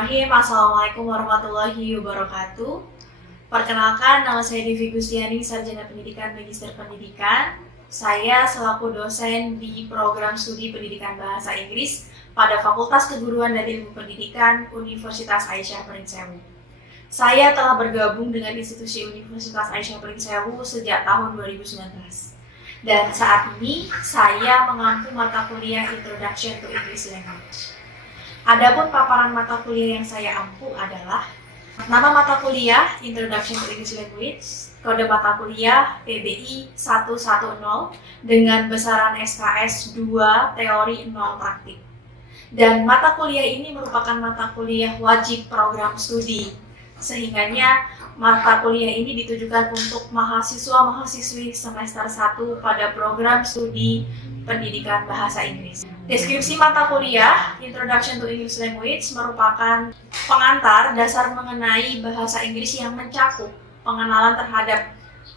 Bismillahirrahmanirrahim. Assalamualaikum warahmatullahi wabarakatuh. Perkenalkan, nama saya Devi Gustiani, Sarjana Pendidikan Magister Pendidikan. Saya selaku dosen di program studi Pendidikan Bahasa Inggris pada Fakultas Keguruan dan Ilmu Pendidikan Universitas Aisyah Pringsewu. Saya telah bergabung dengan institusi Universitas Aisyah Pringsewu sejak tahun 2019. Dan saat ini saya mengampu mata kuliah Introduction to English Language. Adapun paparan mata kuliah yang saya ampu adalah nama mata kuliah Introduction to English Language, kode mata kuliah PBI 110 dengan besaran SKS 2 teori 0 praktik. Dan mata kuliah ini merupakan mata kuliah wajib program studi, sehingganya mata kuliah ini ditujukan untuk mahasiswa-mahasiswi semester 1 pada program studi Pendidikan Bahasa Inggris. Deskripsi mata kuliah Introduction to English Language merupakan pengantar dasar mengenai bahasa Inggris yang mencakup pengenalan terhadap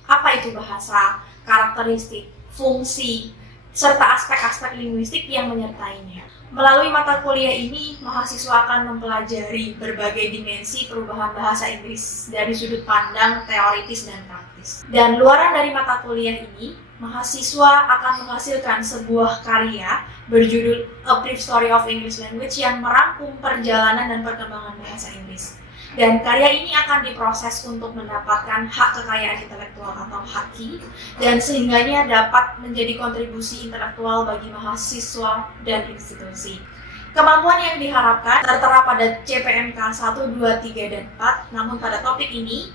apa itu bahasa, karakteristik, fungsi, serta aspek-aspek linguistik yang menyertainya. Melalui mata kuliah ini, mahasiswa akan mempelajari berbagai dimensi perubahan bahasa Inggris dari sudut pandang teoritis dan praktis. Dan luaran dari mata kuliah ini, mahasiswa akan menghasilkan sebuah karya berjudul A Brief Story of English Language yang merangkum perjalanan dan perkembangan bahasa Inggris. Dan karya ini akan diproses untuk mendapatkan hak kekayaan intelektual atau HAKI, dan sehingganya dapat menjadi kontribusi intelektual bagi mahasiswa dan institusi. Kemampuan yang diharapkan tertera pada CPMK 1, 2, 3, dan 4, namun pada topik ini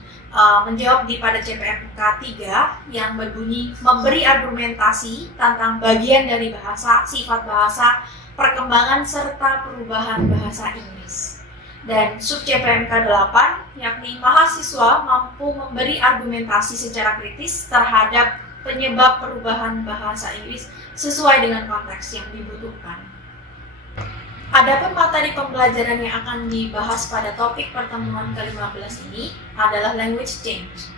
menjawab pada CPMK 3 yang berbunyi memberi argumentasi tentang bagian dari bahasa, sifat bahasa, perkembangan serta perubahan bahasa Inggris. Dan sub CPMK 8 yakni mahasiswa mampu memberi argumentasi secara kritis terhadap penyebab perubahan bahasa Inggris sesuai dengan konteks yang dibutuhkan. Adapun materi pembelajaran yang akan dibahas pada topik pertemuan ke-15 ini adalah language change.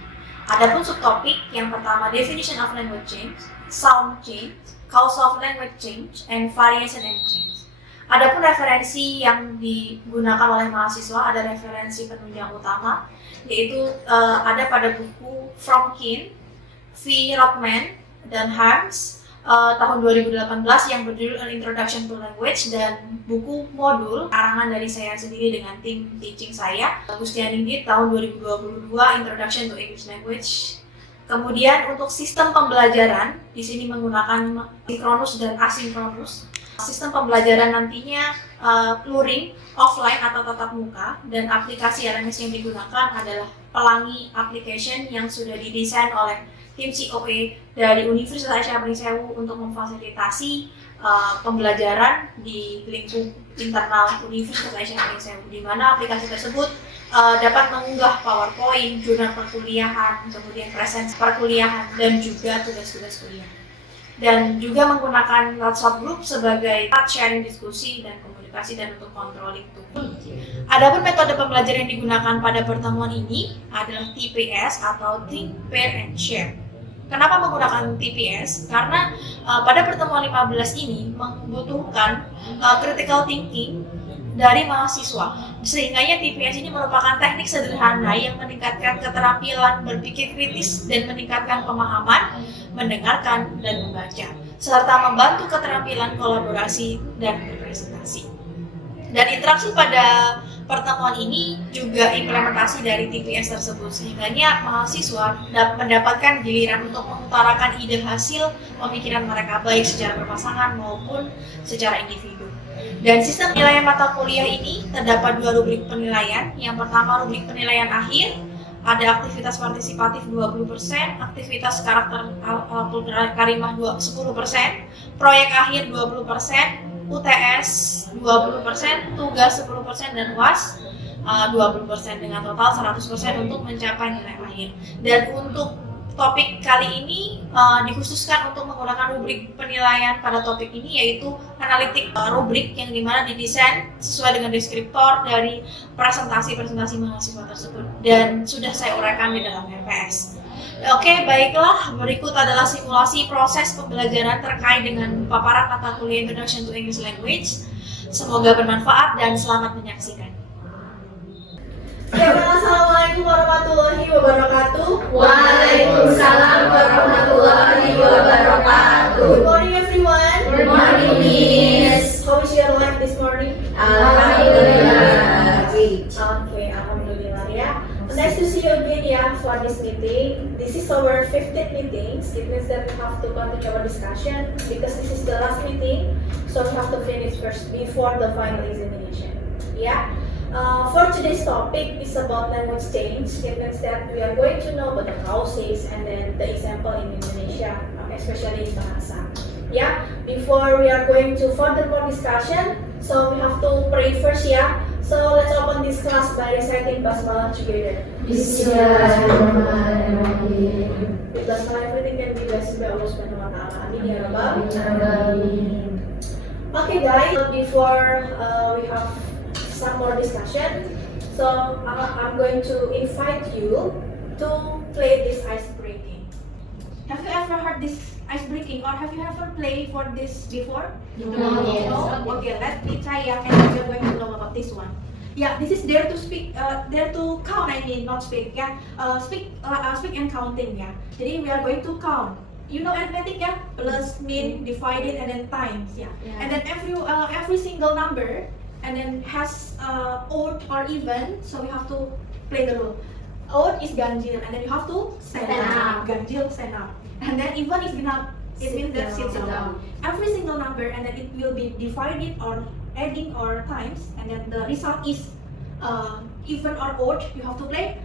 Adapun subtopik yang pertama definition of language change, sound change, cause of language change, and variation and change. Adapun referensi yang digunakan oleh mahasiswa ada referensi penunjang utama, yaitu ada pada buku From Keene, V. Rodman, dan Harms tahun 2018 yang berjudul An Introduction to Language, dan buku modul karangan dari saya sendiri dengan tim teaching saya, Gustiani tahun 2022 Introduction to English Language. Kemudian untuk sistem pembelajaran di sini menggunakan sinkronus dan asinkronus. Sistem pembelajaran nantinya luring, offline atau tatap muka, dan aplikasi LMS yang digunakan adalah Pelangi Application yang sudah didesain oleh tim COE dari Universitas Aisyah Pringsewu untuk memfasilitasi pembelajaran di lingkup internal Universitas Aisyah Pringsewu, di mana aplikasi tersebut dapat mengunggah PowerPoint, jurnal perkuliahan, kemudian presentasi perkuliahan, dan juga tugas-tugas kuliah. Dan juga menggunakan WhatsApp group sebagai tempat sharing diskusi dan komunikasi dan untuk controlling tool. Adapun metode pembelajaran yang digunakan pada pertemuan ini adalah TPS atau Think, Pair, and Share. Kenapa menggunakan TPS? Karena pada pertemuan 15 ini membutuhkan critical thinking dari mahasiswa. Sehingganya TPS ini merupakan teknik sederhana yang meningkatkan keterampilan berpikir kritis dan meningkatkan pemahaman, mendengarkan, dan membaca, serta membantu keterampilan kolaborasi dan berpresentasi. Dan interaksi pada pertemuan ini juga implementasi dari TPS tersebut, sehingganya mahasiswa mendapatkan giliran untuk mengutarakan ide hasil pemikiran mereka baik secara berpasangan maupun secara individu. Dan sistem penilaian mata kuliah ini terdapat 2 rubrik penilaian. Yang pertama rubrik penilaian akhir, ada aktivitas partisipatif 20%, aktivitas karakter karimah 10%, proyek akhir 20%, UTS 20%, tugas 10%, dan UAS 20% dengan total 100% untuk mencapai nilai akhir. Dan untuk topik kali ini dikhususkan untuk menggunakan rubrik penilaian pada topik ini, yaitu analitik rubrik yang dimana didesain sesuai dengan deskriptor dari presentasi mahasiswa tersebut, dan sudah saya uraikan di dalam RPS. Oke, baiklah, berikut adalah simulasi proses pembelajaran terkait dengan paparan mata kuliah Introduction to English Language. Semoga bermanfaat dan selamat menyaksikan. Ya, assalamualaikum warahmatullahi wabarakatuh. Waalaikumsalam warahmatullahi wabarakatuh. Good morning, everyone. Good morning, Miss. How is your life this morning? Alhamdulillah. Okay, alhamdulillah ya. Nice to see you again ya for this meeting. This is our 15th meeting. It means that we have to continue our discussion because this is the last meeting, so we have to finish first before the final examination. Yeah. For today's topic is about language change. It means that we are going to know about the causes and then the example in Indonesia, especially in bahasa. Yeah. Before we are going to further more discussion, so we have to pray first ya. So let's open this class by reciting basmalah together. Bismillahirrahmanirrahim. With basmalah, everything can be blessed by Allah Subhanahu wa Taala. Amin ya rabbal. Amin. Okay guys, before we have some more discussion, so I'm going to invite you to play this ice breaking. Have you ever heard this ice breaking, or have you ever played for this before? No. Yes. No? Okay, let me try ya, and then you're going to know about this one. Yeah, this is dare to speak, dare to count. I mean, not speak. Yeah, speak and counting. Yeah. Jadi we are going to count. You know arithmetic, yeah? Plus, min, divided, and then times. Yeah. And then every single number, and then has odd or even. So we have to play the rule. Odd is ganjil, and then you have to stand up. Ganjil, stand up. And then even is not. It means that sit down. Every single number, and then it will be divided or adding or times, and then the result is even or odd. You have to play.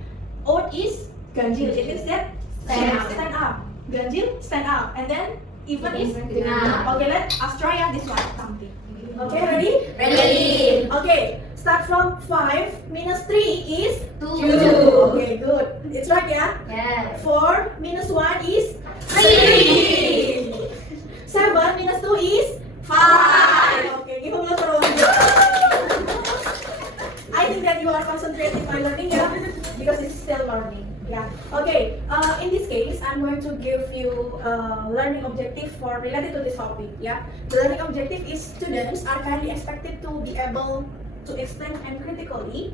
Odd is ganjil. It means that stand up. Ganjil, stand up, and then even is genap. Okay, let's try this one something. Okay, ready? Ready. Okay, start from 5 minus 3 is 2. Okay, good. It's right, yeah? Yes. 4 minus 1 is 3. 7 minus 2 is 5. Okay, give a applause for one. I think that you are concentrating by learning, yeah? Because it's still learning. Yeah. Okay. In this case, I'm going to give you learning objective for related to this topic. Yeah. The learning objective is students are kindly expected to be able to explain and critically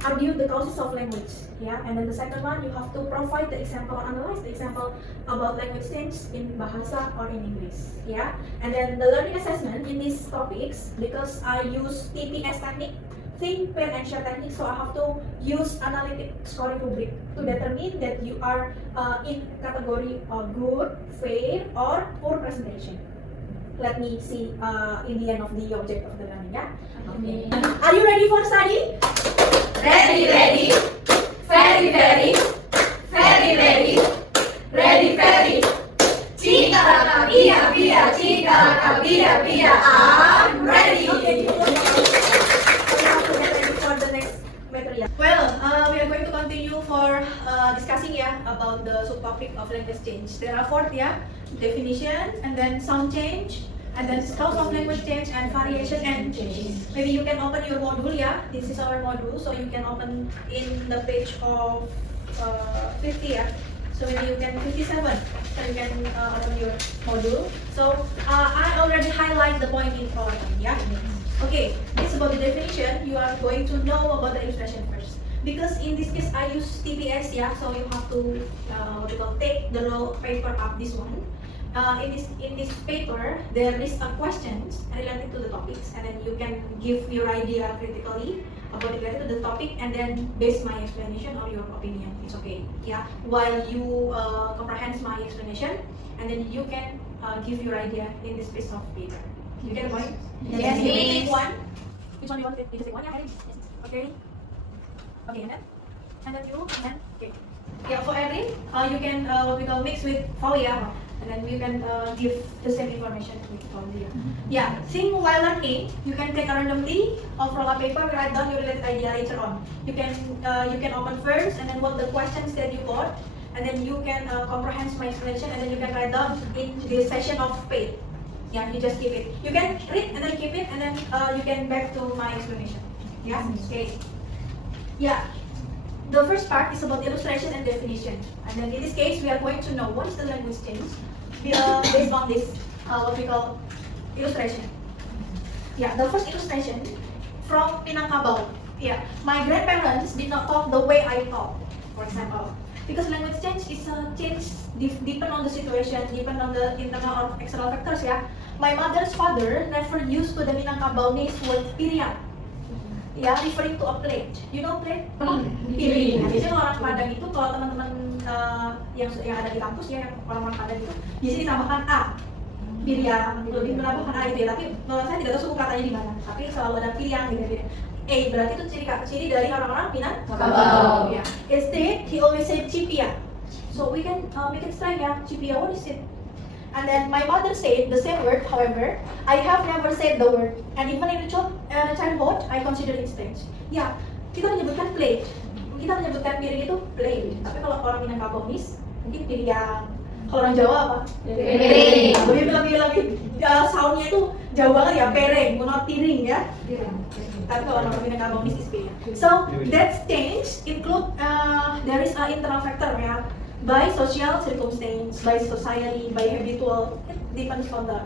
argue the causes of language. Yeah. And then the second one, you have to provide the example, analyze the example about language change in bahasa or in English. Yeah. And then the learning assessment in these topics, because I use TPS technique, think, pair, and share technique, so I have to use analytic scoring rubric to determine that you are in category good, fair, or poor presentation. Let me see in the end of the object of the learning. Yeah. Okay. Are you ready for study? Ready, ready. Very, very. Very, very. Ready, very. Chika laka bia bia, chika laka bia bia. I'm ready. Okay. For the next material. Well, we are going to continue for discussing about the subtopic of language change. There are 4 definition, and then sound change, and then cause of language change, and variation and change. Maybe you can open your module. This is our module, so you can open in the page of 50. So maybe you can 57. So you can open your module. So I already highlight the point in front. Yeah. Okay, this is about the definition. You are going to know about the illustration first. Because in this case, I use TPS, so you have to take the raw paper up this one. In this paper, there is a questions related to the topics, and then you can give your idea critically about related to the topic, and then base my explanation or your opinion. It's okay, yeah. While you comprehend my explanation, and then you can give your idea in this piece of paper. You get the point? Yes, You will miss. take one. Which one you want to take? You just take one, yeah? Okay. Okay, and then you, and then, okay. Yeah, for every, you can mix with Faulia, and then you can give the same information with Faulia. Yeah, think while learning, you can take randomly of roll up paper, write down your related idea later on. You can open first, and then what the questions that you got, and then you can comprehend my explanation, and then you can write down in the session of paid. Yeah, you just keep it. You can read and then keep it, and then you can back to my explanation. Yeah. Okay. Yeah. The first part is about illustration and definition. And then in this case, we are going to know what is the language change based on this what we call illustration. Yeah. The first illustration from Minangkabau. Yeah, my grandparents did not talk the way I talk, for example. Because language change is a change depend on the situation, depend on the internal or external factors ya. My mother's father never used to the Minangkabaunese word period. Ya, referring to a plate. You know plate? Piring. Nah, biasanya orang Padang itu kalau teman-teman yang ada di kampus ya, yang orang-orang Padang itu biasanya ditambahkan a. Piriang, lebih menambahkan a gitu ya. Tapi saya tidak tahu suku katanya di mana. Tapi selalu ada piriang gitu. Berarti itu ciri dari orang-orang Minangkabau. Yeah. Instead, he always said cipia. So we can make it straight ya. Cipia, what is it? And then my mother said the same word. However, I have never said the word. And even in the childhood, I consider it strange. Ya, kita menyebutkan plate. Kita menyebutkan piring itu plate. Tapi kalau orang Minangkabaunis, mungkin piriang. Kalau orang Jawa apa? Piring. Dia bilang soundnya itu jauh banget ya, pereng, bukan piring ya. Tapi kalau orang Minangkabaunis is piring. So that change include there is an internal factor ya, by social circumstance, by society, by habitual. It depends on the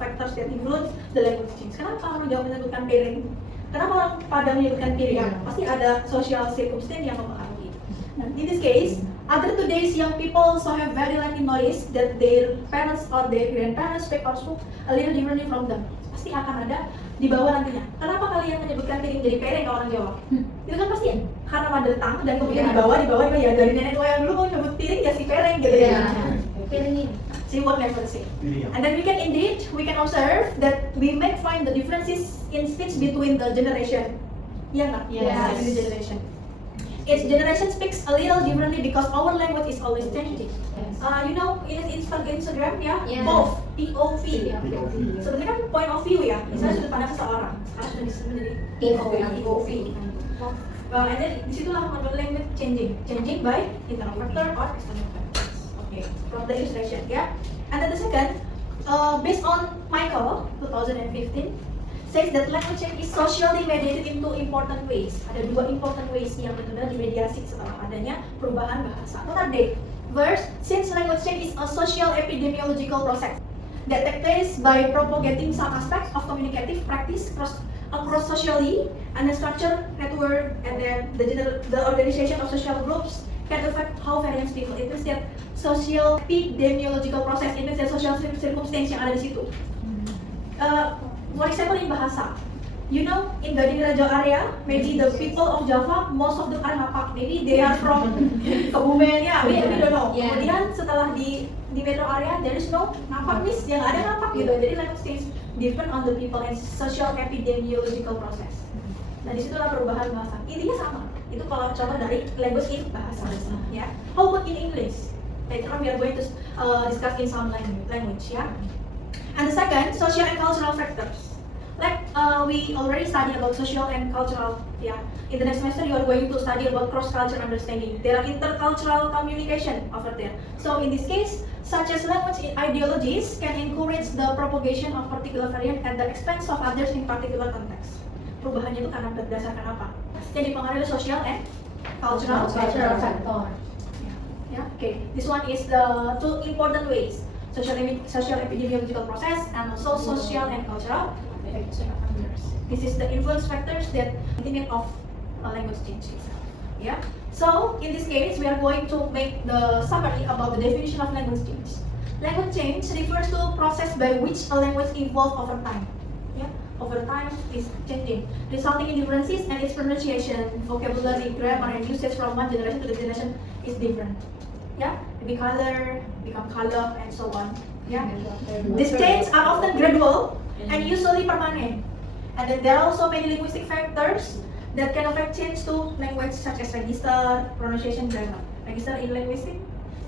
factors that influence the language change. Kenapa orang Jawa menyebutkan piring? Kenapa orang Padang menyebutkan piring? Pasti ada social circumstance yang mempengaruhi. Nah, in this case, other today's young people also have very likely noticed that their parents or their grandparents speak or spoke a little differently from them. Pasti akan ada di bawah nantinya. Kenapa kalian menyebutkan piring jadi pereng kalau orang Jawa? Itu kan pasti karena mother tongue dan kemudian di bawah ya dari nenek moyang dulu mau nyebut piring ya si pereng gitu ya. Piring ini. She would never say. And then we can observe that we may find the differences in speech between the generation. Iya nggak? Yes. Between the generation. Each generation speaks a little differently because our language is always changing. You know, in Instagram ya, POV, POV. Sebenarnya kan point of view ya, misalnya sudut pandang seseorang. Sekarang sudah disebut menjadi POV. And then disitulah menurut language changing by internal factor or external factors. Okay, from the illustration ya. And then the second, based on Michael 2015. Says that language change is socially mediated into important ways. Ada dua important ways yang benar-benar dimediasi setelah adanya perubahan bahasa. What are they? First, since language change is a social epidemiological process that takes place by propagating some aspects of communicative practice across socially and the structure, network, and then the organization of social groups can affect how various people. It means that social epidemiological process, it means that social circumstance yang ada di situ. For example, in bahasa, you know, in Gading Raja area, maybe the people of Java, most of them are Ngapak. Maybe they are from Kebumen, ya, we don't know. Kemudian setelah di metro area, there is no Ngapak nih, yang ada Ngapak gitu. Jadi language change depend on the people and social epidemiological process. Nah, disitulah perubahan bahasa. Intinya sama. Itu kalau contoh dari language in bahasa, ya. How about in English? Later on we are going to discuss in some language, ya. And the second, social and cultural factors. Like we already studied about social and cultural. Yeah. In the next semester, you are going to study about cross-cultural understanding. There are intercultural communication over there. So in this case, such as language ideologies can encourage the propagation of particular variant at the expense of others in particular context. Perubahannya itu karena berdasarkan apa? Yang dipengaruhi oleh social and cultural factor. Yeah. Okay. This one is the two important ways. Social epidemiological process and also social and cultural factors. This is the influence factors that indicate of language change itself. Yeah. So in this case, we are going to make the summary about the definition of language change. Language change refers to a process by which a language evolves over time. Yeah. Over time is changing, resulting in differences and its pronunciation, vocabulary, grammar, and usage from one generation to the generation is different. Yeah, become color and so on. Yeah, these changes are often gradual and usually permanent. And then there are also many linguistic factors that can affect change to language, such as register, pronunciation, grammar. Register in linguistics,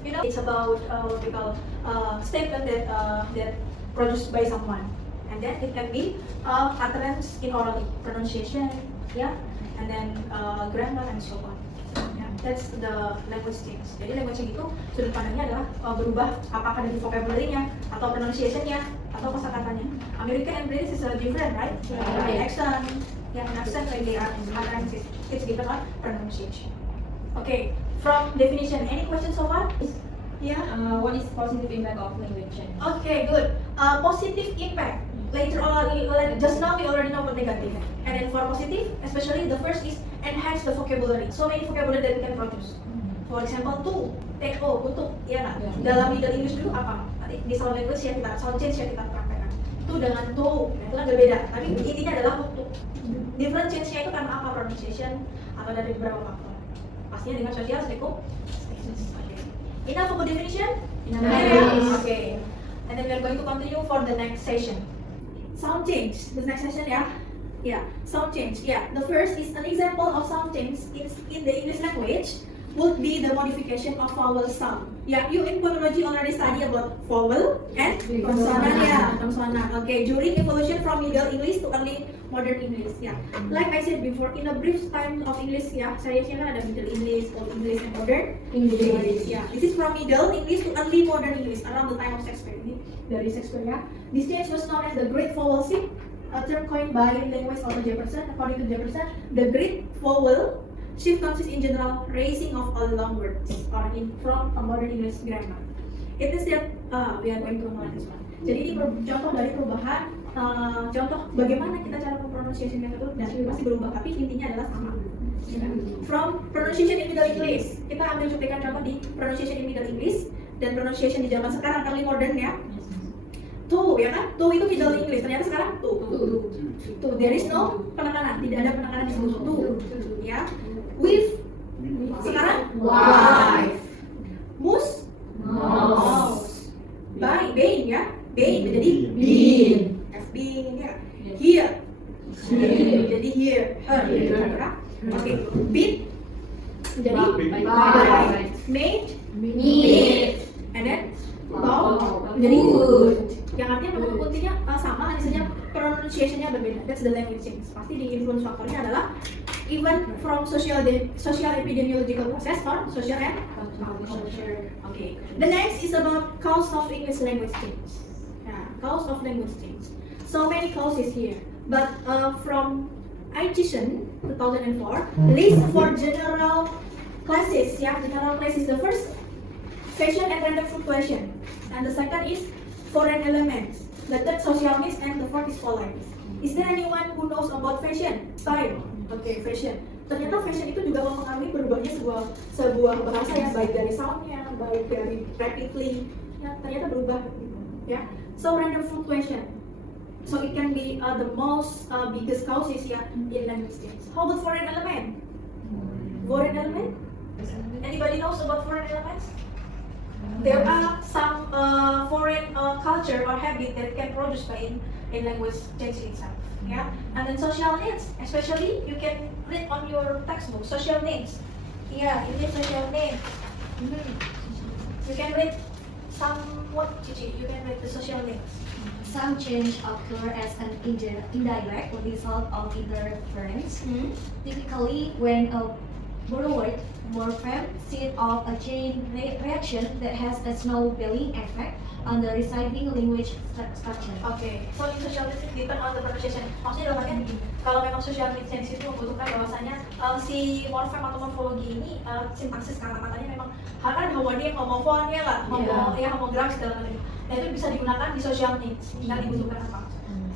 you know, it's about what we call statement that produced by someone, and then it can be utterance in orally, pronunciation, yeah, and then grammar and so on. That's the language change. Jadi language change itu sudut pandangnya adalah berubah apakah dari vocabulary-nya atau pronunciation-nya atau kosakatanya. American and British is different, right? Yeah. Accent, accent when they are utterances, it's different on pronunciation. Okay, from definition, any questions so far? Yeah. What is positive impact of language change? Okay, good. Positive impact. later on, just now we already know about negative. And then for positive, especially the first is enhance the vocabulary. So many vocabulary that we can produce. For example, to, untuk, ya kan? Dalam Middle English dulu apa? Nanti di sound language ya kita, sound change ya kita praktekkan. To dengan to, itu kan berbeda. Tapi intinya adalah untuk. Different change-nya itu karena apa? Pronunciation atau dari beberapa faktor. Pastinya dengan social status. Okay. Enough for definition? Yes. Okay. And then we are going to continue for the next session. Sound change. The next session, yeah, sound change. Yeah, the first is an example of sound change in the English language would be the modification of vowel sound. Yeah, you in phonology already study about vowel and consonant. Yeah, consonant. Okay, during evolution from Middle English to early modern English. Yeah, like I said before, in a brief time of English, yeah, seriesnya kan ada Middle English, Old English, and Modern English. Yeah, this is from Middle English to early modern English around the time of Shakespeare. Dari Shakespeare, yeah. This change was known as the Great Vowel Shift, a term coined by linguist author Jefferson. According to Jefferson, the Great Vowel Shift consists in general raising of all long words or from a modern English grammar. It is that we are going to analyze this one. Jadi ini contoh dari perubahan, contoh bagaimana kita cara mempronunciation-nya itu dan masih berubah, tapi intinya adalah sama. From pronunciation in Middle English, kita ambil cuplikan contoh di pronunciation in Middle English dan pronunciation di zaman sekarang early modern ya. To, ya kan? To itu Middle English, ternyata sekarang to. There is no penekanan, tidak ada penekanan di sebelum to, ya. With, sekarang wife. Moose, mouse. Bane, ya. Bane menjadi bean. Bean, ya. Here, jadi here. Her, ya. Oke. Beat menjadi bite. Made, meat. And then bow menjadi good. Yang artinya memang intinya sama, hanya saja pronunciation-nya berbeda. That's the language change. Pasti di influence faktornya adalah even from social epidemiological process or social and culture. Okay. The next is about cause of English language change. Cause of language change. So many causes here, but from Aichison 2004 list for general classes. General classes. The first, fashion and random fluctuation, and the second is foreign elements. The third, social needs, and the fourth is politeness. Is there anyone who knows about fashion? Style. Okay, fashion. Ternyata fashion itu juga mempengaruhi berubahnya sebuah bahasa ya, baik dari soundnya, baik dari rapidly. Ya, ternyata berubah. Ya. So random fluctuation. So it can be the most biggest causes ya in language change. How about foreign element? Foreign element? Anybody knows about foreign elements? There are some foreign culture or habit that can produce by in language change itself. Yeah, and then social needs, especially you can read on your textbook. Social needs. Yeah, you need social needs. You can read somewhat, Cici. You can read the social needs. Some change occur as an indirect result of interference. Typically, when a borrowed morpheme set off a chain reaction that has a snowballing effect on the receiving language structure. Okay, so in social needs depend on the pronunciation. Maksudnya dalam artian kalau memang social needs yang itu membutuhkan bahwasanya si morfem atau morfologi ini sintaksis kata-katanya memang harus homonim, homofon ya lah, homograf segala macam. Nah itu bisa digunakan di social needs. Tinggal dibutuhkan apa?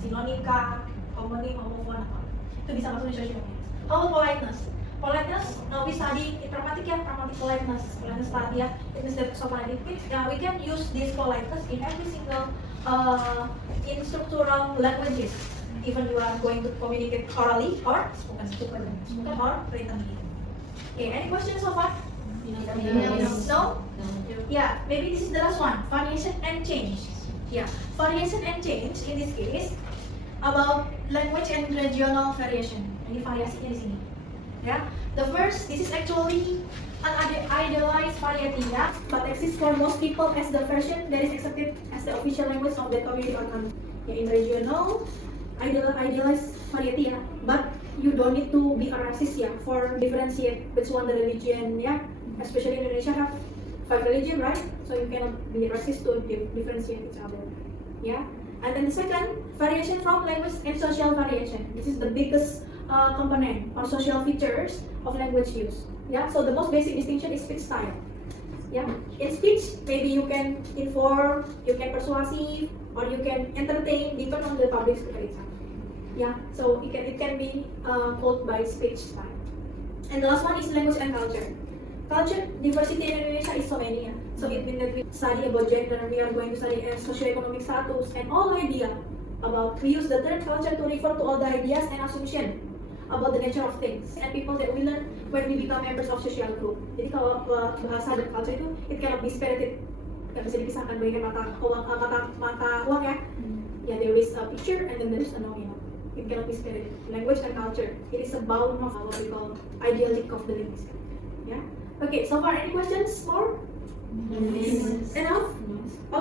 Sinonim kah, homonim, homofon apa? Itu bisa masuk di social needs. How about politeness? Politeness, we study in grammatic politeness study ya. It means that so polite. We can use this politeness in every single in structural languages. Even you are going to communicate orally or spoken or written. Okay, any questions so far? No? Yeah, maybe this is the last one. Variation and change. Yeah, variation and change in this case about language and regional variation. Ini variasinya di sini. Yeah, the first, this is actually an idealized variety, yeah, but exists for most people as the version that is accepted as the official language of the community or country. Yeah, in regional, idealized variety, yeah, but you don't need to be a racist, yeah, for differentiate between the religion, yeah, especially in Indonesia have 5 religion, right? So you cannot be racist to differentiate each other, yeah. And then the second, variation from language and social variation. This is the biggest component or social features of language use. Yeah, so the most basic distinction is speech style. Yeah, in speech, maybe you can inform, you can persuasive, or you can entertain, depend on the public speaker itself. Yeah, so it can be called by speech style. And the last one is language and culture. Culture diversity in Indonesia is so many. Yeah? So it means that we study about gender, we are going to study socioeconomic status and all idea about, we use the term culture to refer to all the ideas and assumption about the nature of things and people that we learn when we become members of social group. Jadi kalau bahasa dan culture itu, it cannot be separated, nggak bisa dipisahkan bagaikan mata uang ya. Yeah, there is a picture and then there is a noun. It cannot be separated. Language and culture, it is a bound of what we call idealistic of the linguist. Yeah. Okay. So far, any questions more? Yes. Enough?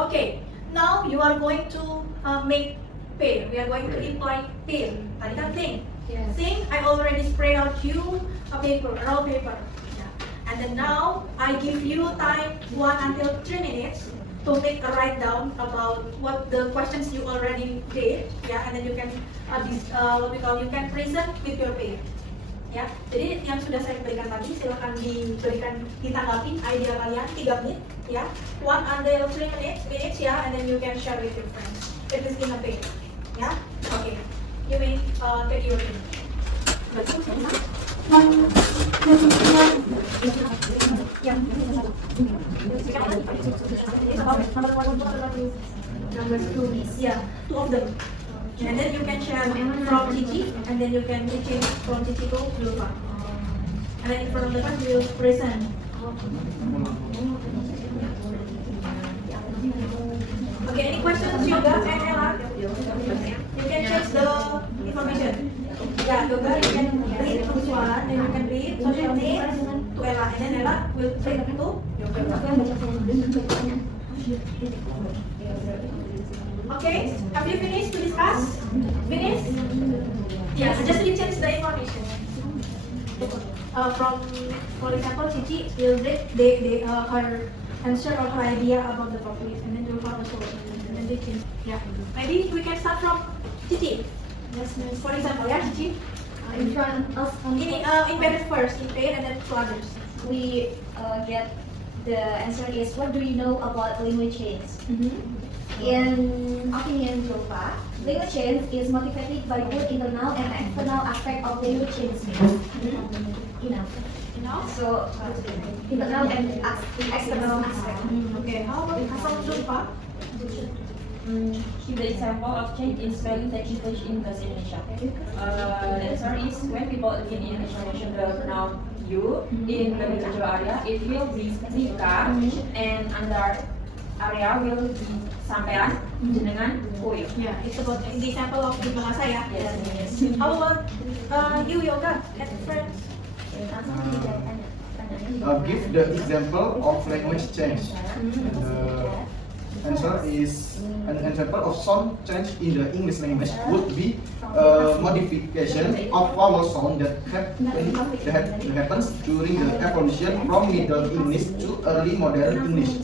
Okay. Now you are going to make pair. We are going to imply pair. Tadi kan think. Yes. Think. I already spread out you a paper, a roll paper. Yeah. And then now I give you time 1 until 3 minutes to make a write down about what the questions you already did. Yeah. And then you can what we call, you can present with your pair. Ya, jadi yang sudah saya berikan tadi silahkan diberikan, ditanggapi idea kalian 3 menit ya, 1 until 3 minutes ya, and then you can share with your friends. It is in a pair ya. Okay, you may take your turn. Ya. Number 2 is yeah, 2 of them. And then you can share from Cici, and then you can change from Cici to Zulfa. And then in front of the class, you will present. Okay, any questions, Yoga and Ella? You can change the information. Yeah, Yoga, you can read this one, and you can read social needs to Ella, and then Ella will read to Yoga. Okay, have you finished to discuss? Finished? Yeah, just change the information. From, for example, Cici will read her answer or her idea about the topic, and then Zulfa also, and then they change. Yeah, maybe we can start from Cici. Yes, miss. For example, yeah, Cici. In front of In parent first, in pair, and then to others. we get the answer is, what do you know about language change? In opinion Zulfa, language change is motivated by both internal and external aspect of language change. Enough. So internal and external aspect. Okay, how about from Zulfa? Give the example of change in spelling text English in bahasa Indonesia. The answer is when people begin in explanation the pronoun you in the individual area, it will be jika, and under area will be sampean, jenengan, kuil. Yeah, it's about the example of di bahasa ya. Yes. How about you, Yoga, at first? Give the example of language change. Answer is an example of some change in the English language would be modification of vowel sound that happens during the evolution from Middle English to early modern English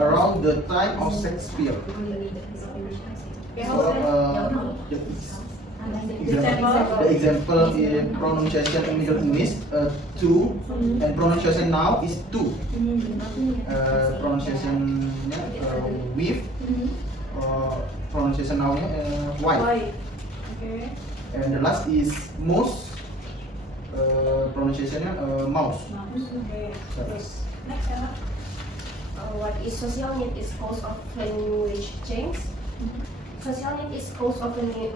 around the time of Shakespeare. So, the example in pronunciation in Middle English to, and pronunciation now is to. Pronunciation with, pronunciation now white. Okay. And the last is mouse, pronunciation mouse. Okay. Yes. Next, Ella. What is social need is cause of language change. Social need is cause of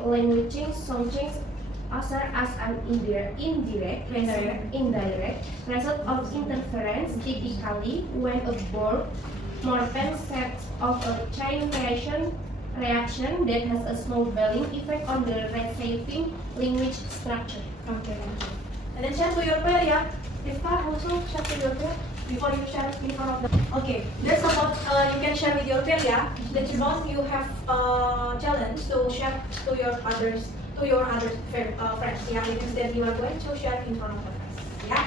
language change. Some change occur as an indirect result of interference, typically when a verb morphem sets off a chain reaction that has a snowballing effect on the receiving language structure. Okay. And then share to your pair, yeah. Rifka also share to your pair before you share in front of them. Okay, that's about you can share with your pair, yeah. Later on, you have challenge to share to your other friends, yeah. Because then you are going to share in front of the friends, yeah.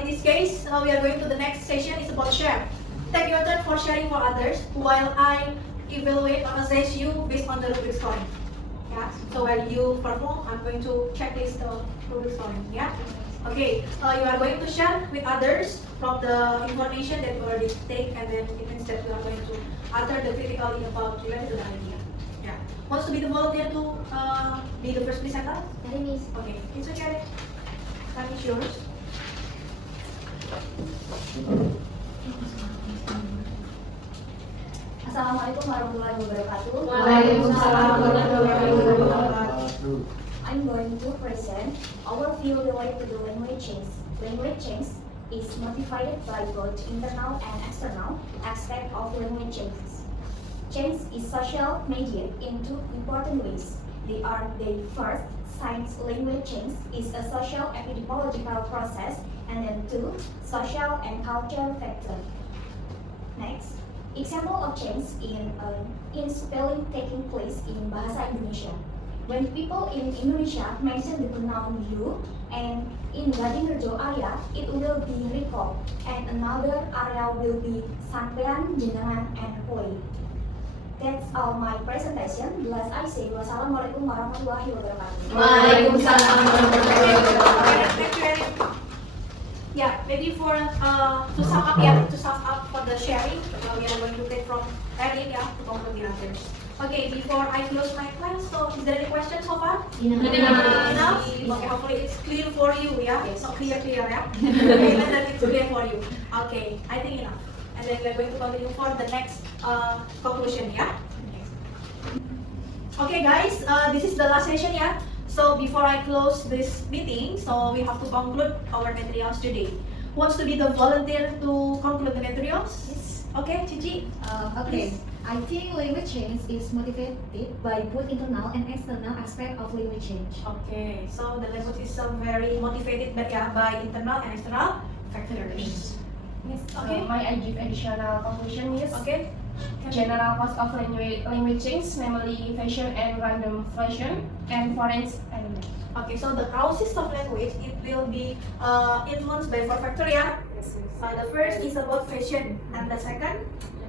In this case, we are going to the next session. It's about share. Take your turn for sharing for others while I evaluate or assess you based on the rubric scoring. Yeah. So while you perform, I'm going to checklist the rubric scoring. Yeah. Okay, you are going to share with others from the information that you already take, and then it means that you are going to utter the critically about related to the idea. Yeah. Wants to be the volunteer to be the first presenter? Okay, it's okay. Time is yours. Assalamualaikum warahmatullahi wabarakatuh. Waalaikumsalam warahmatullahi wabarakatuh. I'm going to present our view related to the language change. Language change is motivated by both internal and external aspect of language changes. Change is social mediated in two important ways. The first, science language change is a social epidemiological process, and then two, social and cultural factor. Next, example of change in spelling taking place in Bahasa Indonesia. When people in Indonesia mention the pronoun you, and in Gadingrejo area it will be recalled, and another area will be sampean, jenengan, and koi. That's all my presentation. Last I say, wassalamualaikum warahmatullahi wabarakatuh. Waalaikumsalam warahmatullahi wabarakatuh. Thank you very much. Yeah, maybe for to sum up for the sharing, we are going to take from Erin to conclude the others. Okay, before I close my class, so is there any questions so far? Enough? Okay, hopefully it's clear for you, yeah? So clear, yeah? Okay, then it's clear for you. Okay, I think enough. And then we're going to continue for the next conclusion, yeah? Okay guys, this is the last session, yeah? So before I close this meeting, so we have to conclude our materials today. Who wants to be the volunteer to conclude the materials? Yes. Okay, Cici? Okay. I think language change is motivated by both internal and external aspect of language change. Okay, so the language is very motivated by internal and external factors. Yes. Okay. My additional conclusion is Okay. general cause of language change, namely fashion and random fashion, and foreign element. Okay, so the causes of language, it will be influenced by four factors, yeah? The first is about fashion, and the second,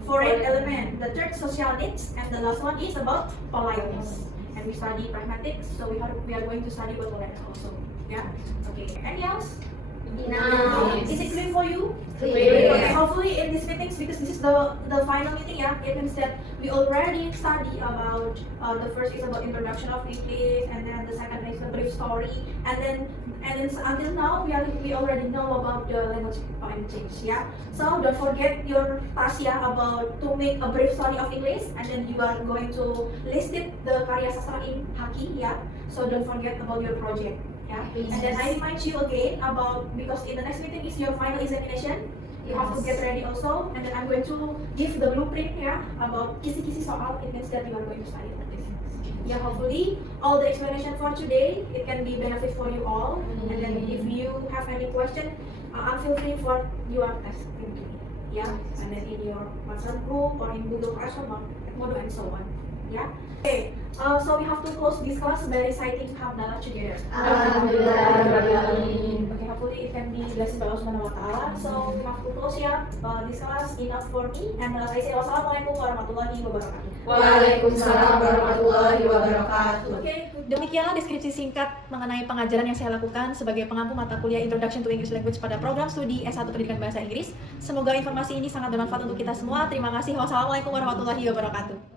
foreign element. The third, social needs, and the last one is about politeness. And we study pragmatics, so we are going to study about politeness also. Yeah. Okay. Any else? Is it clear for you? Clear. Okay, hopefully in these meetings, because this is the final meeting, yeah, it means that we already study about the first is about introduction of English, and then the second is a brief story, and then until now we already know about the language change, yeah. So don't forget your task, yeah, about to make a brief story of English, and then you are going to list it the karya sastra in Haki, yeah. So don't forget about your project. Yeah. And then I remind you again about, because in the next meeting is your final examination, you have to get ready also. And then I'm going to give the blueprint, yeah, about kisi-kisi soal. It means that you are going to study for this. Yeah, hopefully all the explanation for today, it can be benefit for you all. And then if you have any question, feel free for your test. Yeah, and then in your WhatsApp group or in Google Classroom or Moodle and so on. Yeah. Okay. So we have to close this class by reciting Hamdalah together. Okay, hopefully it can be blessed by Allah Subhanahu wa Ta'ala. So we have to close this class enough for me. And I say wassalamualaikum warahmatullahi wabarakatuh. Waalaikumsalam warahmatullahi wabarakatuh. Oke, demikianlah deskripsi singkat mengenai pengajaran yang saya lakukan sebagai pengampu mata kuliah Introduction to English Language pada program studi S1 Pendidikan Bahasa Inggris. Semoga informasi ini sangat bermanfaat untuk kita semua. Terima kasih. Wassalamualaikum warahmatullahi wabarakatuh.